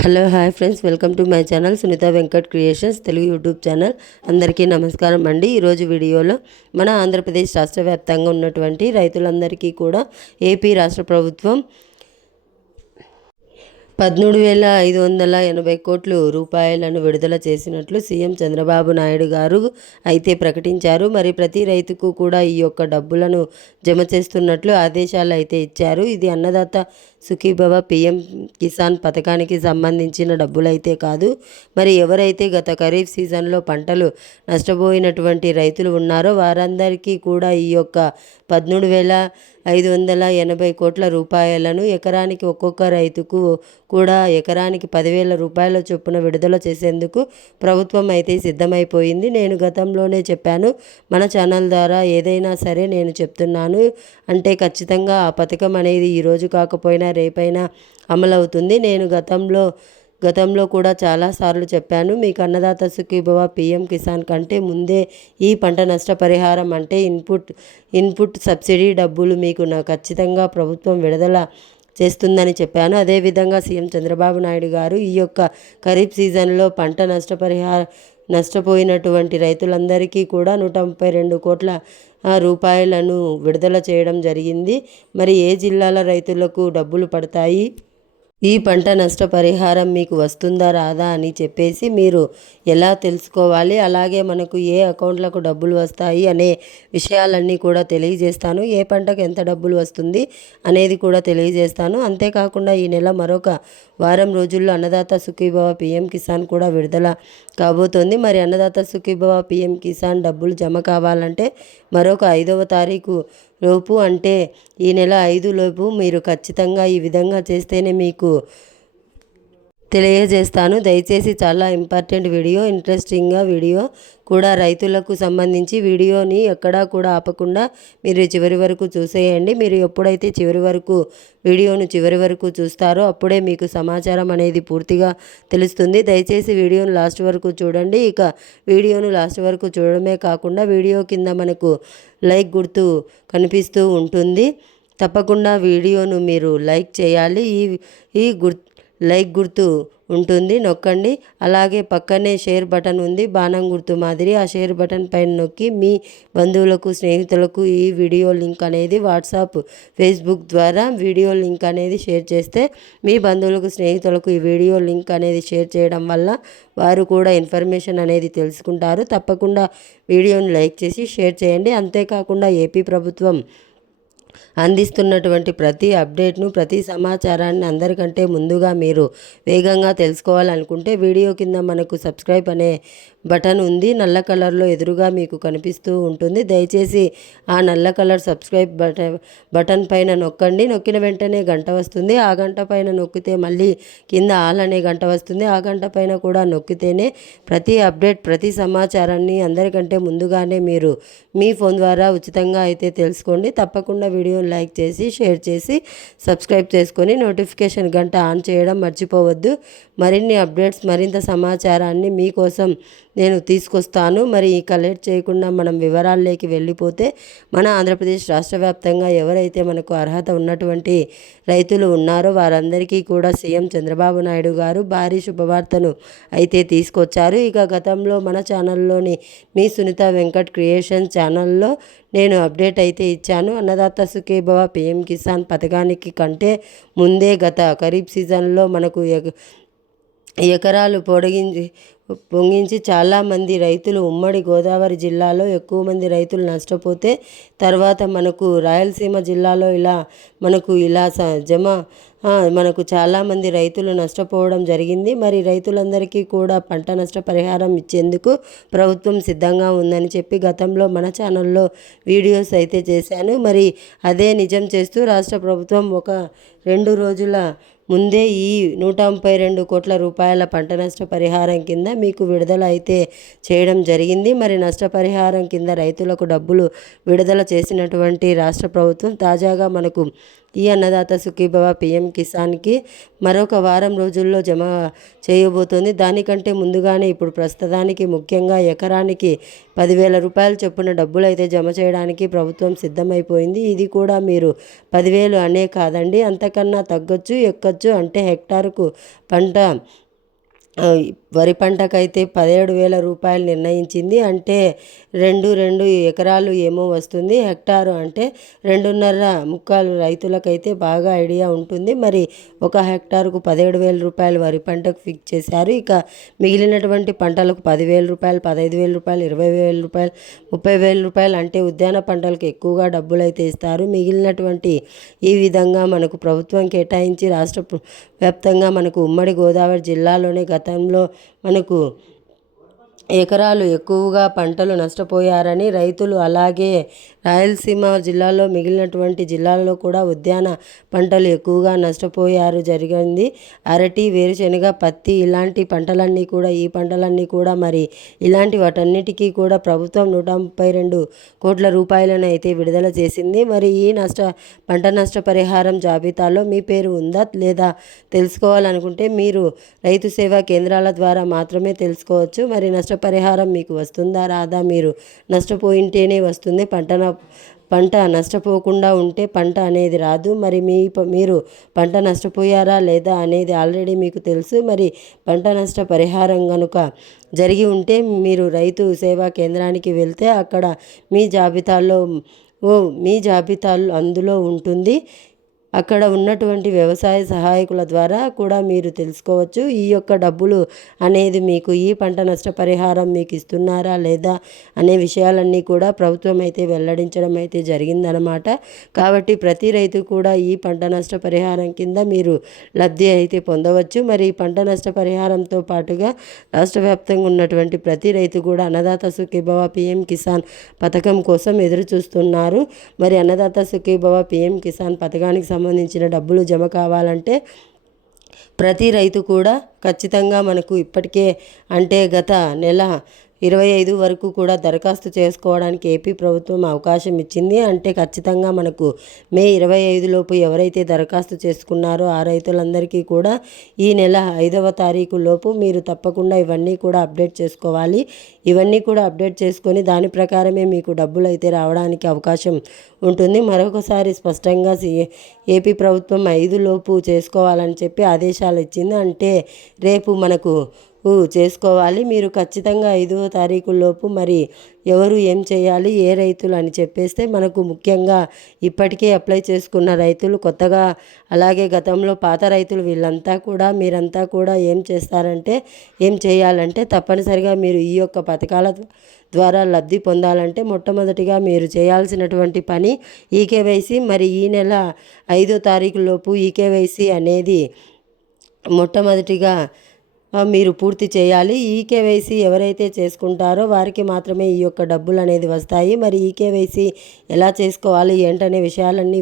Hello hi friends, welcome to my channel Sunitha Venkat creations Telugu YouTube channel. అందరికీ నమస్కారం అండి. ఈరోజు వీడియోలో మన ఆంధ్రప్రదేశ్ రాష్ట్ర వ్యాప్తంగా ఉన్నటువంటి రైతులందరికీ కూడా ఏపీ రాష్ట్ర ప్రభుత్వం 13,580 కోట్ల రూపాయలను విడుదల చేసినట్లు సీఎం చంద్రబాబు నాయుడు గారు అయితే ప్రకటించారు. మరి ప్రతి రైతుకు కూడా ఈ యొక్క డబ్బులను జమ చేస్తున్నట్లు ఆదేశాలు అయితే ఇచ్చారు. ఇది అన్నదాత సుఖీభవ పీఎం కిసాన్ పథకానికి సంబంధించిన డబ్బులైతే కాదు. మరి ఎవరైతే గత ఖరీఫ్ సీజన్లో పంటలు నష్టపోయినటువంటి రైతులు ఉన్నారో వారందరికీ కూడా ఈ యొక్క 13,580 కోట్ల రూపాయలను ఎకరానికి ఒక్కొక్క రైతుకు కూడా ఎకరానికి 10,000 రూపాయల చొప్పున విడుదల చేసేందుకు ప్రభుత్వం అయితే సిద్ధమైపోయింది. నేను గతంలోనే చెప్పాను, మన ఛానల్ ద్వారా ఏదైనా సరే నేను చెప్తున్నాను అంటే ఖచ్చితంగా ఆ పథకం అనేది ఈరోజు కాకపోయినా రేపైనా అమలవుతుంది. నేను గతంలో కూడా చాలాసార్లు చెప్పాను, మీకు అన్నదాత సుఖీభవ పీఎం కిసాన్ కంటే ముందే ఈ పంట నష్టపరిహారం అంటే ఇన్పుట్ సబ్సిడీ డబ్బులు మీకు ఖచ్చితంగా ప్రభుత్వం విడుదల చేస్తుందని చెప్పాను. అదేవిధంగా సీఎం చంద్రబాబు నాయుడు గారు ఈ యొక్క ఖరీఫ్ సీజన్లో పంట నష్టపోయినటువంటి రైతులందరికీ కూడా 132 కోట్ల రూపాయలను విడుదల చేయడం జరిగింది. మరి ఏ జిల్లాల రైతులకు డబ్బులు పడతాయి, ఈ పంట నష్టపరిహారం మీకు వస్తుందా రాదా అని చెప్పేసి మీరు ఎలా తెలుసుకోవాలి, అలాగే మనకు ఏ అకౌంట్లకు డబ్బులు వస్తాయి అనే విషయాలన్నీ కూడా తెలియజేస్తాను. ఏ పంటకు ఎంత డబ్బులు వస్తుంది అనేది కూడా తెలియజేస్తాను. అంతేకాకుండా ఈ నెల మరొక వారం రోజుల్లో అన్నదాత సుఖీభవ పీఎం కిసాన్ కూడా విడుదల కాబోతోంది. మరి అన్నదాత సుఖీభవ పీఎం కిసాన్ డబ్బులు జమ కావాలంటే మరొక 5వ తారీఖు లోపు అంటే ఈ నెల 5 లోపు మీరు ఖచ్చితంగా ఈ విధంగా చేస్తేనే మీకు తెలియజేస్తాను. దయచేసి చాలా ఇంపార్టెంట్ వీడియో, ఇంట్రెస్టింగ్గా వీడియో కూడా రైతులకు సంబంధించి వీడియోని ఎక్కడా కూడా ఆపకుండా మీరు చివరి వరకు చూసేయండి. మీరు ఎప్పుడైతే వీడియోను చివరి వరకు చూస్తారో అప్పుడే మీకు సమాచారం అనేది పూర్తిగా తెలుస్తుంది. దయచేసి వీడియోను లాస్ట్ వరకు చూడండి. ఇక వీడియోను లాస్ట్ వరకు చూడడమే కాకుండా వీడియో కింద మనకు లైక్ గుర్తు కనిపిస్తూ ఉంటుంది. తప్పకుండా వీడియోను మీరు లైక్ చేయాలి. ఈ లైక్ గుర్తు ఉంటుంది, నొక్కండి. అలాగే పక్కనే షేర్ బటన్ ఉంది, బాణం గుర్తు మాదిరి. ఆ షేర్ బటన్ పైన నొక్కి మీ బంధువులకు, స్నేహితులకు ఈ వీడియో లింక్ అనేది వాట్సాప్, ఫేస్బుక్ ద్వారా వీడియో లింక్ అనేది షేర్ చేస్తే మీ బంధువులకు, స్నేహితులకు ఈ వీడియో లింక్ అనేది షేర్ చేయడం వల్ల వారు కూడా ఇన్ఫర్మేషన్ అనేది తెలుసుకుంటారు. తప్పకుండా వీడియోని లైక్ చేసి షేర్ చేయండి. అంతేకాకుండా ఏపీ ప్రభుత్వం అందిస్తున్నటువంటి ప్రతి అప్డేట్ను, ప్రతి సమాచారాన్ని అందరికంటే ముందుగా మీరు వేగంగా తెలుసుకోవాలనుకుంటే వీడియో కింద మనకు సబ్స్క్రైబ్ అనే బటన్ ఉంది, నల్ల కలర్లో ఎదురుగా మీకు కనిపిస్తూ ఉంటుంది. దయచేసి ఆ నల్ల కలర్ సబ్స్క్రైబ్ బటన్ పైన నొక్కండి. నొక్కిన వెంటనే గంట వస్తుంది. ఆ గంట పైన నొక్కితే మళ్ళీ కింద ఆల్ అనే గంట వస్తుంది. ఆ గంట పైన కూడా నొక్కితేనే ప్రతి అప్డేట్, ప్రతి సమాచారాన్ని అందరికంటే ముందుగానే మీరు మీ ఫోన్ ద్వారా ఉచితంగా అయితే తెలుసుకోండి. తప్పకుండా వీడియోని లైక్ చేసి, షేర్ చేసి, సబ్స్క్రైబ్ చేసుకొని నోటిఫికేషన్ గంట ఆన్ చేయడం మర్చిపోవద్దు. మరిన్ని అప్డేట్స్, మరింత సమాచారాన్ని మీకోసం నేను తీసుకొస్తాను. మరి ఇక లేట్ చేయకుండా మనం వివరాల్లోకి వెళ్ళిపోతే, మన ఆంధ్రప్రదేశ్ రాష్ట్ర వ్యాప్తంగా ఎవరైతే మనకు అర్హత ఉన్నటువంటి రైతులు ఉన్నారో వారందరికీ కూడా సీఎం చంద్రబాబు నాయుడు గారు భారీ శుభవార్తను అయితే తీసుకొచ్చారు. ఇక గతంలో మన ఛానల్లోని మీ సునీత వెంకట్ క్రియేషన్ ఛానల్లో నేను అప్డేట్ అయితే ఇచ్చాను. అన్నదాత సుఖీభవ పీఎం కిసాన్ పథకానికి కంటే ముందే గత ఖరీఫ్ సీజన్లో మనకు ఎకరాలు పొంగించి చాలామంది రైతులు ఉమ్మడి గోదావరి జిల్లాలో ఎక్కువ మంది రైతులు నష్టపోతే, తర్వాత మనకు రాయలసీమ జిల్లాలో మనకు చాలామంది రైతులు నష్టపోవడం జరిగింది. మరి రైతులందరికీ కూడా పంట నష్ట పరిహారం ఇచ్చేందుకు ప్రభుత్వం సిద్ధంగా ఉందని చెప్పి గతంలో మన ఛానల్లో వీడియోస్ అయితే చేశాను. మరి అదే నిజం చేస్తూ రాష్ట్ర ప్రభుత్వం ఒక 2 రోజుల ముందే ఈ 132 కోట్ల రూపాయల పంట నష్ట పరిహారం కింద మీకు విడుదల అయితే చేయడం జరిగింది. మరి నష్టపరిహారం కింద రైతులకు డబ్బులు విడుదల చేసినటువంటి రాష్ట్ర ప్రభుత్వం తాజాగా మనకు ఈ అన్నదాత సుఖీభవ పిఎం కిసాన్కి మరొక వారం రోజుల్లో జమ చేయబోతోంది. దానికంటే ముందుగానే ఇప్పుడు ప్రస్తుతానికి ముఖ్యంగా ఎకరానికి 10,000 రూపాయలు చొప్పున డబ్బులు అయితే జమ చేయడానికి ప్రభుత్వం సిద్ధమైపోయింది. ఇది కూడా మీరు 10,000 అనే కాదండి, అంతకన్నా తగ్గొచ్చు ఎక్కొచ్చు. అంటే హెక్టారుకు పంట వరి పంటకైతే 17,000 రూపాయలు నిర్ణయించింది. అంటే 2 ఎకరాలు ఏమో వస్తుంది. హెక్టారు అంటే 2.5 రైతులకైతే బాగా ఐడియా ఉంటుంది. మరి ఒక హెక్టారుకు 17,000 రూపాయలు వరి పంటకు ఫిక్స్ చేశారు. ఇక మిగిలినటువంటి పంటలకు 10,000 రూపాయలు, 15,000 రూపాయలు, 20,000 రూపాయలు, 30,000 రూపాయలు అంటే ఉద్యాన పంటలకు ఎక్కువగా డబ్బులు అయితే ఇస్తారు. మిగిలినటువంటి ఈ విధంగా మనకు ప్రభుత్వం కేటాయించి రాష్ట్ర వ్యాప్తంగా మనకు ఉమ్మడి గోదావరి జిల్లాలోనే గతంలో మనకు ఎకరాలు ఎక్కువగా పంటలు నష్టపోయారని రైతులు, అలాగే రాయలసీమ జిల్లాలో మిగిలినటువంటి జిల్లాల్లో కూడా ఉద్యాన పంటలు ఎక్కువగా నష్టపోయారు జరిగింది. అరటి, వేరుశెనగ, పత్తి ఇలాంటి పంటలన్నీ కూడా, ఈ పంటలన్నీ కూడా మరి ఇలాంటి వాటన్నిటికీ కూడా ప్రభుత్వం 132 కోట్ల రూపాయలను అయితే విడుదల చేసింది. మరి ఈ పంట నష్టపరిహారం జాబితాలో మీ పేరు ఉందా లేదా తెలుసుకోవాలనుకుంటే మీరు రైతు సేవా కేంద్రాల ద్వారా మాత్రమే తెలుసుకోవచ్చు. మరి నష్టపరిహారం మీకు వస్తుందా రాదా? మీరు నష్టపోయింటేనే వస్తుంది. పంట నష్టపోకుండా ఉంటే పంట అనేది రాదు. మరి మీరు పంట నష్టపోయారా లేదా అనేది ఆల్రెడీ మీకు తెలుసు. మరి పంట నష్ట పరిహారం కనుక జరిగి ఉంటే మీరు రైతు సేవా కేంద్రానికి వెళ్తే అక్కడ మీ జాబితాలో అందులో ఉంటుంది. అక్కడ ఉన్నటువంటి వ్యవసాయ సహాయకుల ద్వారా కూడా మీరు తెలుసుకోవచ్చు. ఈ యొక్క డబ్బులు అనేది మీకు ఈ పంట నష్టపరిహారం మీకు ఇస్తున్నారా లేదా అనే విషయాలన్నీ కూడా ప్రభుత్వం అయితే వెల్లడించడం అయితే జరిగిందనమాట. కాబట్టి ప్రతి రైతు కూడా ఈ పంట నష్టపరిహారం కింద మీరు లబ్ధి అయితే పొందవచ్చు. మరి ఈ పంట నష్టపరిహారంతో పాటుగా రాష్ట్ర వ్యాప్తంగా ఉన్నటువంటి ప్రతి రైతు కూడా అన్నదాత సుఖీభవ పిఎం కిసాన్ పథకం కోసం ఎదురు చూస్తున్నారు. మరి అన్నదాత సుఖీభవ పిఎం కిసాన్ పథకానికి సంబంధించిన డబ్బులు జమ కావాలంటే ప్రతి రైతు కూడా ఖచ్చితంగా మనకు ఇప్పటికే అంటే గత నెల 25 వరకు కూడా దరఖాస్తు చేసుకోవడానికి ఏపీ ప్రభుత్వం అవకాశం ఇచ్చింది. అంటే ఖచ్చితంగా మనకు మే 25 లోపు ఎవరైతే దరఖాస్తు చేసుకున్నారో ఆ రైతులందరికీ కూడా ఈ నెల 5వ తారీఖు లోపు మీరు తప్పకుండా ఇవన్నీ కూడా అప్డేట్ చేసుకోవాలి. ఇవన్నీ కూడా అప్డేట్ చేసుకొని దాని ప్రకారమే మీకు డబ్బులు అయితే రావడానికి అవకాశం ఉంటుంది. మరొకసారి స్పష్టంగా ఏపీ ప్రభుత్వం 5 లోపు చేసుకోవాలని చెప్పి ఆదేశాలు ఇచ్చింది. అంటే రేపు మనకు చేసుకోవాలి. మీరు ఖచ్చితంగా 5వ తారీఖు లోపు మరి ఎవరు ఏం చేయాలి, ఏ రైతులు అని చెప్పేస్తే మనకు ముఖ్యంగా ఇప్పటికే అప్లై చేసుకున్న రైతులు, కొత్తగా అలాగే గతంలో పాత రైతులు మీరంతా కూడా ఏం చేయాలంటే తప్పనిసరిగా మీరు ఈ యొక్క పథకాల ద్వారా లబ్ధి పొందాలంటే మొట్టమొదటిగా మీరు చేయాల్సినటువంటి పని ఈకేవైసీ. మరి ఈ నెల 5వ తారీఖు లోపు ఈకేవైసీ అనేది మొట్టమొదటిగా మీరు పూర్తి చేయాలి. ఈకేవైసీ ఎవరైతే చేసుకుంటారో వారికి మాత్రమే ఈ యొక్క డబ్బులు అనేది వస్తాయి. మరి ఈకేవైసీ ఎలా చేసుకోవాలి ఏంటనే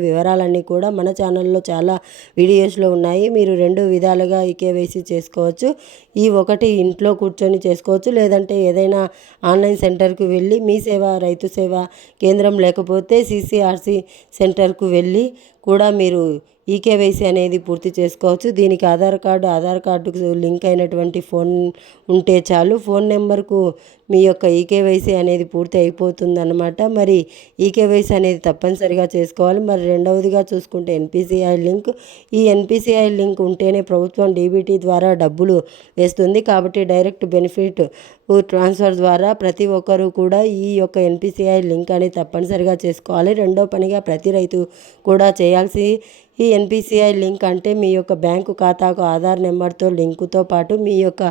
వివరాలన్నీ కూడా మన ఛానల్లో చాలా వీడియోస్లో ఉన్నాయి. మీరు 2 విధాలుగా ఈకేవైసీ చేసుకోవచ్చు. ఒకటి ఇంట్లో కూర్చొని చేసుకోవచ్చు, లేదంటే ఏదైనా ఆన్లైన్ సెంటర్కు వెళ్ళి మీ రైతు సేవా కేంద్రం లేకపోతే CCRC సెంటర్కు వెళ్ళి కూడా మీరు ఈకేవైసీ అనేది పూర్తి చేసుకోవచ్చు. దీనికి ఆధార్ కార్డుకు లింక్ అయినటువంటి ఫోన్ ఉంటే చాలు. ఫోన్ నెంబర్కు మీ యొక్క ఈకేవైసీ అనేది పూర్తి అయిపోతుందన్నమాట. మరి ఈకేవైసీ అనేది తప్పనిసరిగా చేసుకోవాలి. మరి రెండవదిగా చూసుకుంటే ఎన్పిసిఐ లింక్. ఈ ఎన్పిసిఐ లింక్ ఉంటేనే ప్రభుత్వం డీబీటీ ద్వారా డబ్బులు వేస్తుంది. కాబట్టి డైరెక్ట్ బెనిఫిట్ ట్రాన్స్ఫర్ ద్వారా ప్రతి ఒక్కరూ కూడా ఈ యొక్క ఎన్పిసిఐ లింక్ అనేది తప్పనిసరిగా చేసుకోవాలి. రెండో పనిగా ప్రతి రైతు కూడా చేయాల్సి ఈ ఎన్పిసిఐ లింక్ అంటే మీ యొక్క బ్యాంకు ఖాతాకు ఆధార్ నెంబర్తో లింకుతో పాటు మీ యొక్క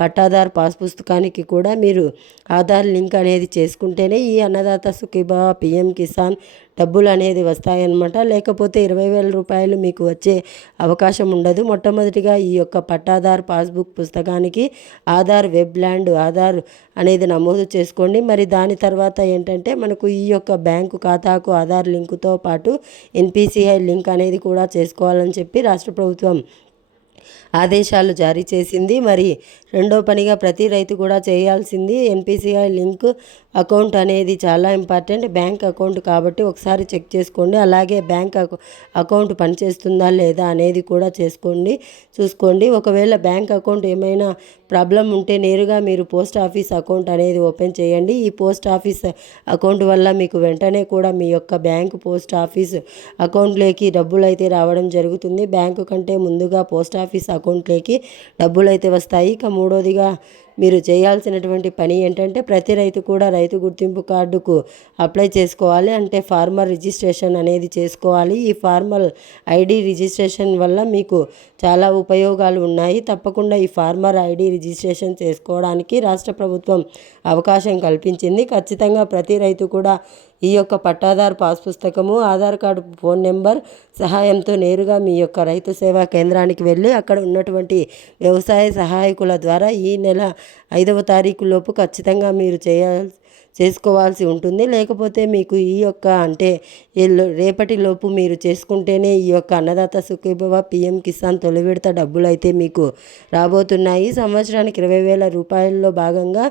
పట్టాదార్ పాస్ పుస్తకానికి కూడా మీరు ఆధార్ లింక్ అనేది చేసుకుంటేనే ఈ అన్నదాత సుఖీభవ పిఎం కిసాన్ డబ్బులు అనేది వస్తాయన్నమాట. లేకపోతే 20,000 రూపాయలు మీకు వచ్చే అవకాశం ఉండదు. మొట్టమొదటిగా ఈ యొక్క పట్టాదార్ పాస్బుక్ పుస్తకానికి ఆధార్ ఆధార్ అనేది నమోదు చేసుకోండి. మరి దాని తర్వాత ఏంటంటే మనకు ఈ యొక్క బ్యాంకు ఖాతాకు ఆధార్ లింకుతో పాటు ఎన్పిసిఐ లింక్ అనేది కూడా చేసుకోవాలని చెప్పి రాష్ట్ర ప్రభుత్వం ఆదేశాలు జారీ చేసింది. మరి రెండో పనిగా ప్రతి రైతు కూడా చేయాల్సింది ఎన్పిసిఐ లింక్ అకౌంట్ అనేది చాలా ఇంపార్టెంట్. బ్యాంక్ అకౌంట్ కాబట్టి ఒకసారి చెక్ చేసుకోండి. అలాగే బ్యాంక్ అకౌంట్ పనిచేస్తుందా లేదా అనేది కూడా చూసుకోండి. ఒకవేళ బ్యాంక్ అకౌంట్ ఏమైనా ప్రాబ్లం ఉంటే నేరుగా మీరు పోస్ట్ ఆఫీస్ అకౌంట్ అనేది ఓపెన్ చేయండి. ఈ పోస్ట్ ఆఫీస్ అకౌంట్ వల్ల మీకు వెంటనే కూడా మీ యొక్క బ్యాంకు పోస్ట్ ఆఫీస్ అకౌంట్లోకి డబ్బులు అయితే రావడం జరుగుతుంది. బ్యాంకు కంటే ముందుగా పోస్ట్ ఆఫీస్ అకౌంట్లోకి డబ్బులు అయితే వస్తాయి. ఇక మూడోదిగా మీరు చేయాల్సినటువంటి పని ఏంటంటే ప్రతి రైతు కూడా రైతు గుర్తింపు కార్డుకు అప్లై చేసుకోవాలి. అంటే ఫార్మర్ రిజిస్ట్రేషన్ అనేది చేసుకోవాలి. ఈ ఫార్మర్ ఐడి రిజిస్ట్రేషన్ వల్ల మీకు చాలా ఉపయోగాలు ఉన్నాయి. తప్పకుండా ఈ ఫార్మర్ ఐడి రిజిస్ట్రేషన్ చేసుకోవడానికి రాష్ట్ర ప్రభుత్వం అవకాశం కల్పించింది. ఖచ్చితంగా ప్రతి రైతు కూడా ఈ యొక్క పట్టాదారు పాస్ పుస్తకము, ఆధార్ కార్డు, ఫోన్ నెంబర్ సహాయంతో నేరుగా మీ యొక్క రైతు సేవా కేంద్రానికి వెళ్ళి అక్కడ ఉన్నటువంటి వ్యవసాయ సహాయకుల ద్వారా ఈ నెల 5వ తారీఖు లోపు ఖచ్చితంగా మీరు చేసుకోవాల్సి ఉంటుంది. లేకపోతే మీకు ఈ యొక్క అంటే రేపటి లోపు మీరు చేసుకుంటేనే ఈ యొక్క అన్నదాత సుఖీభవ పిఎం కిసాన్ తొలి విడత డబ్బులు అయితే మీకు రాబోతున్నాయి. సంవత్సరానికి 20,000 రూపాయల్లో భాగంగా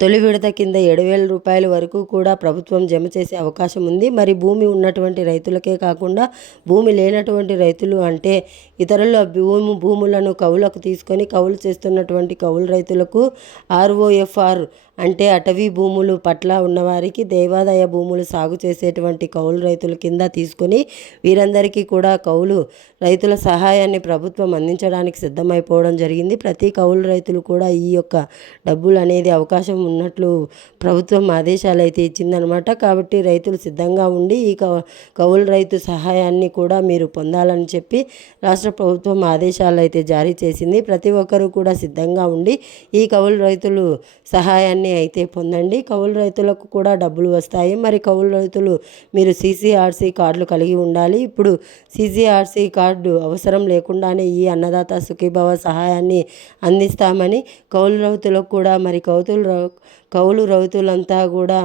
తొలి విడత కింద 7,000 రూపాయల వరకు కూడా ప్రభుత్వం జమ చేసే అవకాశం ఉంది. మరి భూమి ఉన్నటువంటి రైతులకే కాకుండా భూమి లేనటువంటి రైతులు అంటే ఇతరుల భూములను కౌలుకు తీసుకొని కౌలు చేస్తున్నటువంటి కౌలు రైతులకు ఆర్ఓఎఫ్ఆర్ అంటే అటవీ భూములు పట్ల ఉన్నవారికి దేవాదాయ భూములు సాగు చేసేటువంటి కౌలు రైతుల కింద తీసుకొని వీరందరికీ కూడా కౌలు రైతుల సహాయాన్ని ప్రభుత్వం అందించడానికి సిద్ధమైపోవడం జరిగింది. ప్రతి కౌలు రైతులు కూడా ఈ యొక్క డబ్బులు అనేది అవకాశం ఉన్నట్లు ప్రభుత్వం ఆదేశాలు అయితే ఇచ్చిందనమాట. కాబట్టి రైతులు సిద్ధంగా ఉండి ఈ కౌలు రైతు సహాయాన్ని కూడా మీరు పొందాలని చెప్పి రాష్ట్ర ప్రభుత్వం ఆదేశాలు అయితే జారీ చేసింది. ప్రతి ఒక్కరూ కూడా సిద్ధంగా ఉండి ఈ కౌలు రైతులు సహాయాన్ని అయితే పొందండి. కౌలు రైతులకు కూడా డబ్బులు వస్తాయి. మరి కౌలు రైతులు మీరు CCRC కార్డులు కలిగి ఉండాలి. ఇప్పుడు CCRC కార్డు అవసరం లేకుండానే ఈ అన్నదాత సుఖీభవ సహాయాన్ని అందిస్తామని కౌలు రైతులకు కూడా మరి కౌలు రైతులంతా కూడా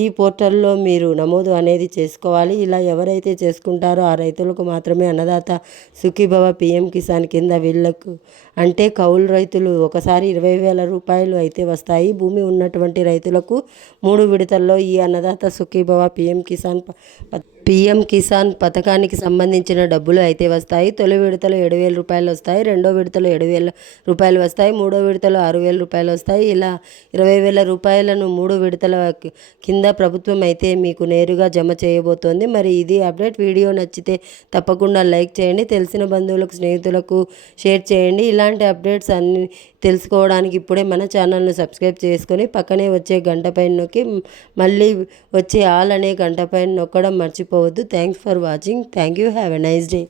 ఈ పోర్టల్లో మీరు నమోదు అనేది చేసుకోవాలి. ఇలా ఎవరైతే చేసుకుంటారో ఆ రైతులకు మాత్రమే అన్నదాత సుఖీభవ పిఎం కిసాన్ కింద వీళ్ళకు అంటే కౌలు రైతులు ఒకసారి 20,000 రూపాయలు అయితే వస్తాయి. భూమి ఉన్నటువంటి రైతులకు 3 విడతల్లో ఈ అన్నదాత సుఖీభవ పిఎం కిసాన్ పథకానికి సంబంధించిన డబ్బులు అయితే వస్తాయి. తొలి విడతలో 7,000 రూపాయలు వస్తాయి. రెండో విడతలో 7,000 రూపాయలు వస్తాయి. మూడో విడతలో 6,000 రూపాయలు వస్తాయి. ఇలా 20,000 రూపాయలను 3 విడతల కింద ప్రభుత్వం అయితే మీకు నేరుగా జమ చేయబోతోంది. మరి ఇది అప్డేట్. వీడియో నచ్చితే తప్పకుండా లైక్ చేయండి. తెలిసిన బంధువులకు స్నేహితులకు షేర్ చేయండి. ఇలాంటి అప్డేట్స్ అన్ని తెలుసుకోవడానికి ఇప్పుడే మన ఛానల్ను సబ్స్క్రైబ్ చేసుకొని పక్కనే వచ్చే గంట పైన నొక్కి మళ్ళీ వచ్చే ఆల్ అనే గంట పైన నొక్కడం మర్చిపోవద్దు. Thanks for watching. Thank you. Have a nice day.